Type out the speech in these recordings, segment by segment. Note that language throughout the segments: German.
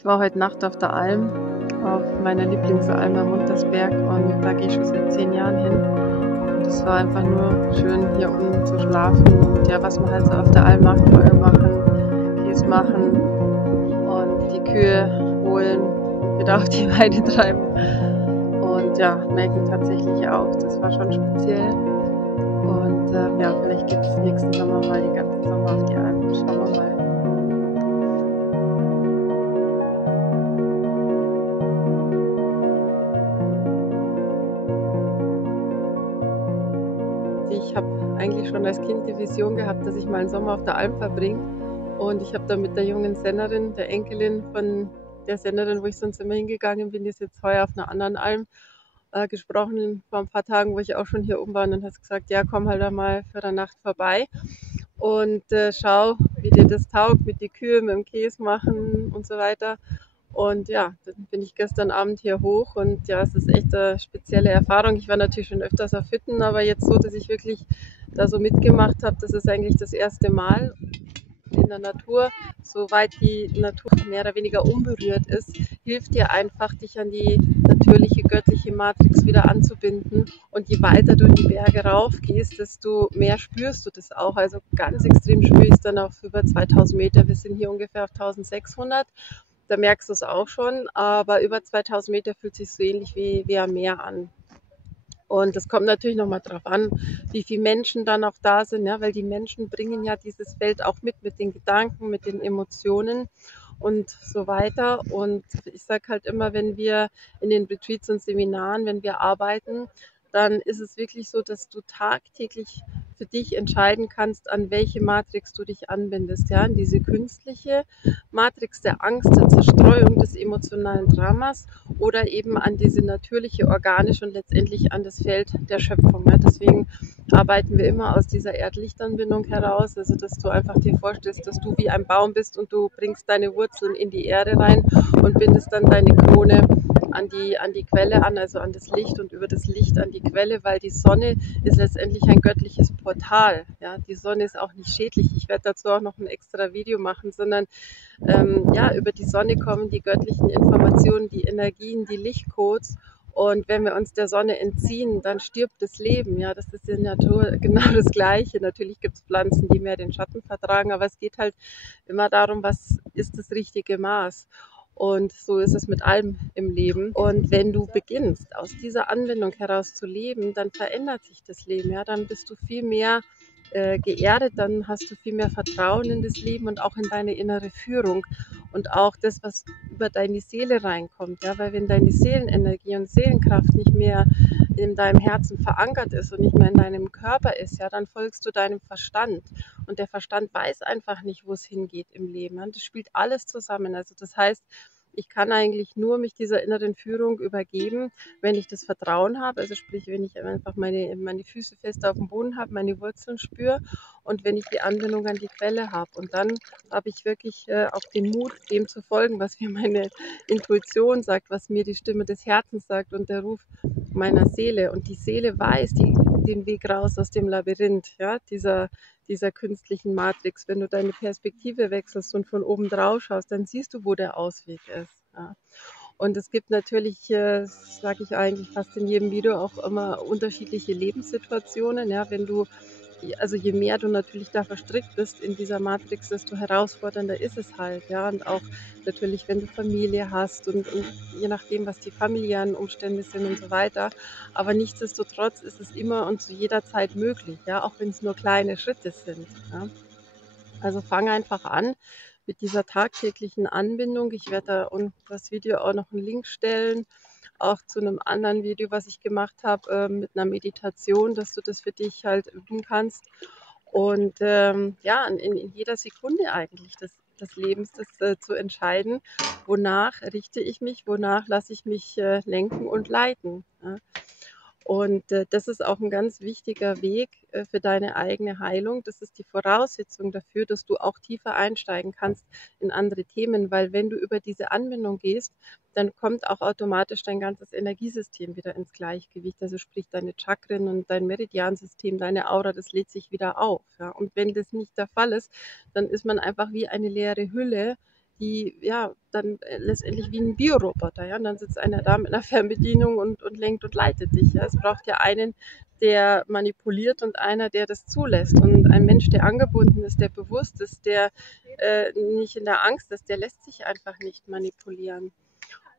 Ich war heute Nacht auf der Alm, auf meiner Lieblingsalm am Untersberg, und da gehe ich schon seit 10 Jahren hin. Und es war einfach nur schön, hier unten zu schlafen und ja, was man halt so auf der Alm macht: Feuer machen, Käse machen und die Kühe holen und wieder auf die Weide treiben. Und ja, melken tatsächlich auch. Das war schon speziell. Und ja, vielleicht geht es nächsten Sommer mal den ganzen Sommer auf die Alm. Schauen wir mal. Ich habe eigentlich schon als Kind die Vision gehabt, dass ich mal einen Sommer auf der Alm verbringe. Und ich habe da mit der jungen Sennerin, der Enkelin von der Sennerin, wo ich sonst immer hingegangen bin, die ist jetzt heuer auf einer anderen Alm, gesprochen vor ein paar Tagen, wo ich auch schon hier oben war. Und dann hat sie gesagt, ja, komm halt einmal für eine Nacht vorbei und schau, wie dir das taugt, mit die Kühe, mit dem Käse machen und so weiter. Und ja, dann bin ich gestern Abend hier hoch und ja, es ist echt eine spezielle Erfahrung. Ich war natürlich schon öfters auf Hütten, aber jetzt so, dass ich wirklich da so mitgemacht habe, das ist eigentlich das erste Mal in der Natur. Soweit die Natur mehr oder weniger unberührt ist, hilft dir einfach, dich an die natürliche, göttliche Matrix wieder anzubinden. Und je weiter du in die Berge raufgehst, desto mehr spürst du das auch. Also ganz extrem spüre ich es dann auf über 2000 Meter. Wir sind hier ungefähr auf 1600. Da merkst du es auch schon, aber über 2000 Meter fühlt sich so ähnlich wie am Meer an. Und das kommt natürlich nochmal drauf an, wie viele Menschen dann auch da sind, ja, weil die Menschen bringen ja dieses Feld auch mit den Gedanken, mit den Emotionen und so weiter. Und ich sage halt immer, wenn wir in den Retreats und Seminaren, wenn wir arbeiten, dann ist es wirklich so, dass du tagtäglich für dich entscheiden kannst, an welche Matrix du dich anbindest, ja, an diese künstliche Matrix der Angst, der Zerstreuung, des emotionalen Dramas oder eben an diese natürliche, organische und letztendlich an das Feld der Schöpfung. Ne? Deswegen arbeiten wir immer aus dieser Erdlichtanbindung heraus, also dass du einfach dir vorstellst, dass du wie ein Baum bist und du bringst deine Wurzeln in die Erde rein und bindest dann deine Krone an die Quelle an, also an das Licht und über das Licht an die Quelle, weil die Sonne ist letztendlich ein göttliches Portal. Ja? Die Sonne ist auch nicht schädlich. Ich werde dazu auch noch ein extra Video machen, sondern ja, über die Sonne kommen die göttlichen Informationen, die Energien, die Lichtcodes. Und wenn wir uns der Sonne entziehen, dann stirbt das Leben. Ja, das ist in der Natur genau das Gleiche. Natürlich gibt es Pflanzen, die mehr den Schatten vertragen, aber es geht halt immer darum, was ist das richtige Maß. Und so ist es mit allem im Leben. Und wenn du beginnst, aus dieser Anwendung heraus zu leben, dann verändert sich das Leben. Ja, dann bist du viel mehr geerdet, dann hast du viel mehr Vertrauen in das Leben und auch in deine innere Führung und auch das, was über deine Seele reinkommt. Ja, weil wenn deine Seelenenergie und Seelenkraft nicht mehr in deinem Herzen verankert ist und nicht mehr in deinem Körper ist, ja, dann folgst du deinem Verstand. Und der Verstand weiß einfach nicht, wo es hingeht im Leben. Und das spielt alles zusammen. Also das heißt, ich kann eigentlich nur mich dieser inneren Führung übergeben, wenn ich das Vertrauen habe, also sprich, wenn ich einfach meine Füße fest auf dem Boden habe, meine Wurzeln spüre und wenn ich die Anbindung an die Quelle habe. Und dann habe ich wirklich auch den Mut, dem zu folgen, was mir meine Intuition sagt, was mir die Stimme des Herzens sagt und der Ruf meiner Seele. Und die Seele weiß den Weg raus aus dem Labyrinth, ja, dieser künstlichen Matrix. Wenn du deine Perspektive wechselst und von oben drauf schaust, dann siehst du, wo der Ausweg ist. Ja. Und es gibt natürlich, sage ich eigentlich fast in jedem Video, auch immer unterschiedliche Lebenssituationen. Ja, wenn du, also je mehr du natürlich da verstrickt bist in dieser Matrix, desto herausfordernder ist es halt. Ja, und auch natürlich, wenn du Familie hast und je nachdem, was die familiären Umstände sind und so weiter. Aber nichtsdestotrotz ist es immer und zu jeder Zeit möglich, ja, auch wenn es nur kleine Schritte sind. Ja. Also fang einfach an mit dieser tagtäglichen Anbindung. Ich werde da unter das Video auch noch einen Link stellen, auch zu einem anderen Video, was ich gemacht habe mit einer Meditation, dass du das für dich halt üben kannst. Und ja, in jeder Sekunde eigentlich des Lebens das zu entscheiden, wonach richte ich mich, wonach lasse ich mich lenken und leiten. Ja. Und das ist auch ein ganz wichtiger Weg für deine eigene Heilung. Das ist die Voraussetzung dafür, dass du auch tiefer einsteigen kannst in andere Themen, weil wenn du über diese Anbindung gehst, dann kommt auch automatisch dein ganzes Energiesystem wieder ins Gleichgewicht. Also sprich deine Chakren und dein Meridiansystem, deine Aura, das lädt sich wieder auf. Ja. Und wenn das nicht der Fall ist, dann ist man einfach wie eine leere Hülle, die ja dann letztendlich wie ein Bioroboter. Ja? Und dann sitzt einer da mit einer Fernbedienung und lenkt und leitet dich. Ja? Es braucht ja einen, der manipuliert und einer, der das zulässt. Und ein Mensch, der angebunden ist, der bewusst ist, der nicht in der Angst ist, der lässt sich einfach nicht manipulieren.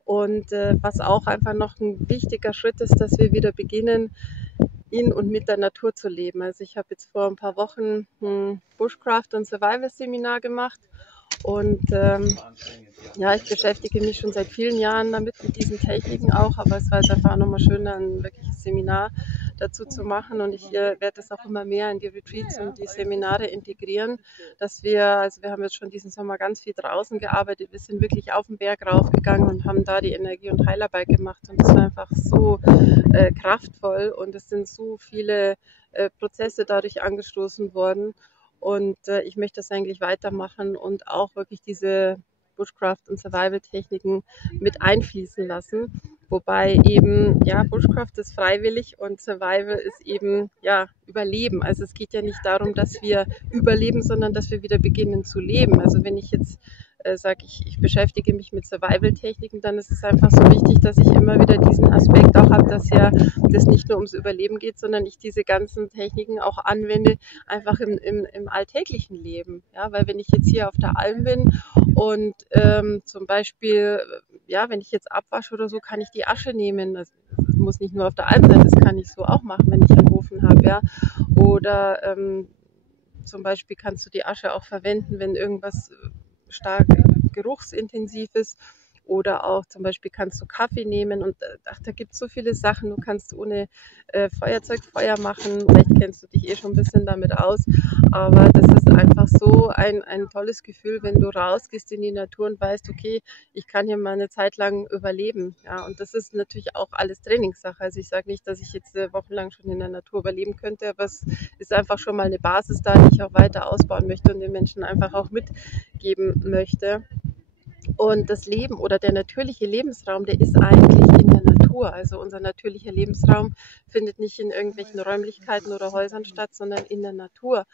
Und was auch einfach noch ein wichtiger Schritt ist, dass wir wieder beginnen, in und mit der Natur zu leben. Also ich habe jetzt vor ein paar Wochen ein Bushcraft- und Survival-Seminar gemacht und ja, ich beschäftige mich schon seit vielen Jahren damit, mit diesen Techniken auch, aber es war jetzt einfach nochmal schön, ein wirkliches Seminar dazu zu machen und ich werde das auch immer mehr in die Retreats und die Seminare integrieren, dass also wir haben jetzt schon diesen Sommer ganz viel draußen gearbeitet, wir sind wirklich auf den Berg raufgegangen und haben da die Energie- und Heilarbeit gemacht und das war einfach so kraftvoll und es sind so viele Prozesse dadurch angestoßen worden und ich möchte das eigentlich weitermachen und auch wirklich diese Bushcraft- und Survival-Techniken mit einfließen lassen. Wobei eben, ja, Bushcraft ist freiwillig und Survival ist eben, ja, Überleben. Also es geht ja nicht darum, dass wir überleben, sondern dass wir wieder beginnen zu leben. Also wenn ich jetzt sage, ich beschäftige mich mit Survival-Techniken, dann ist es einfach so wichtig, dass ich immer wieder diesen Aspekt auch habe, dass ja das nicht nur ums Überleben geht, sondern ich diese ganzen Techniken auch anwende, einfach im alltäglichen Leben. Ja, weil wenn ich jetzt hier auf der Alm bin und zum Beispiel, ja, wenn ich jetzt abwasche oder so, kann ich die Asche nehmen. Das muss nicht nur auf der Alm sein, das kann ich so auch machen, wenn ich einen Ofen habe. Ja. Oder zum Beispiel kannst du die Asche auch verwenden, wenn irgendwas stark geruchsintensiv ist. Oder auch zum Beispiel kannst du Kaffee nehmen und ach, da gibt es so viele Sachen. Du kannst ohne Feuerzeug Feuer machen. Vielleicht kennst du dich eh schon ein bisschen damit aus. Aber das ist einfach so ein tolles Gefühl, wenn du rausgehst in die Natur und weißt, okay, ich kann hier mal eine Zeit lang überleben. Ja, und das ist natürlich auch alles Trainingssache. Also ich sage nicht, dass ich jetzt wochenlang schon in der Natur überleben könnte, aber es ist einfach schon mal eine Basis da, die ich auch weiter ausbauen möchte und den Menschen einfach auch mitgeben möchte. Und das Leben oder der natürliche Lebensraum, der ist eigentlich in der Natur. Also unser natürlicher Lebensraum findet nicht in irgendwelchen Räumlichkeiten oder Häusern statt, sondern in der Natur.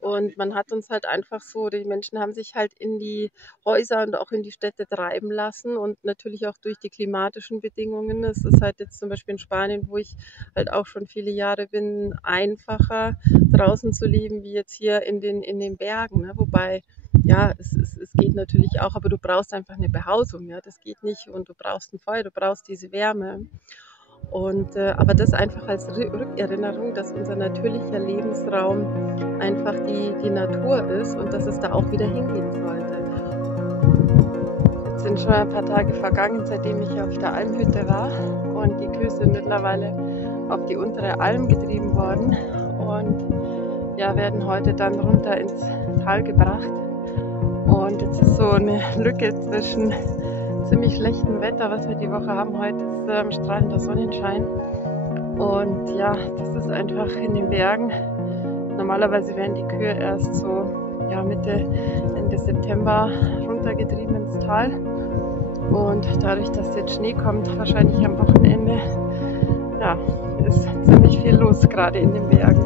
Und man hat uns halt einfach so, die Menschen haben sich halt in die Häuser und auch in die Städte treiben lassen und natürlich auch durch die klimatischen Bedingungen. Es ist halt jetzt zum Beispiel in Spanien, wo ich halt auch schon viele Jahre bin, einfacher draußen zu leben, wie jetzt hier in den Bergen. Ne? Wobei, ja, es geht natürlich auch, aber du brauchst einfach eine Behausung, ja, das geht nicht und du brauchst ein Feuer, du brauchst diese Wärme. Und, aber das einfach als Rückerinnerung, dass unser natürlicher Lebensraum einfach die Natur ist und dass es da auch wieder hingehen sollte. Jetzt sind schon ein paar Tage vergangen, seitdem ich auf der Almhütte war und die Kühe sind mittlerweile auf die untere Alm getrieben worden und ja, werden heute dann runter ins Tal gebracht. Und jetzt ist so eine Lücke zwischen ziemlich schlechtem Wetter, was wir die Woche haben. Heute ist strahlender Sonnenschein. Und ja, das ist einfach in den Bergen. Normalerweise werden die Kühe erst so ja, Mitte, Ende September runtergetrieben ins Tal. Und dadurch, dass jetzt Schnee kommt, wahrscheinlich am Wochenende, ja, ist ziemlich viel los, gerade in den Bergen.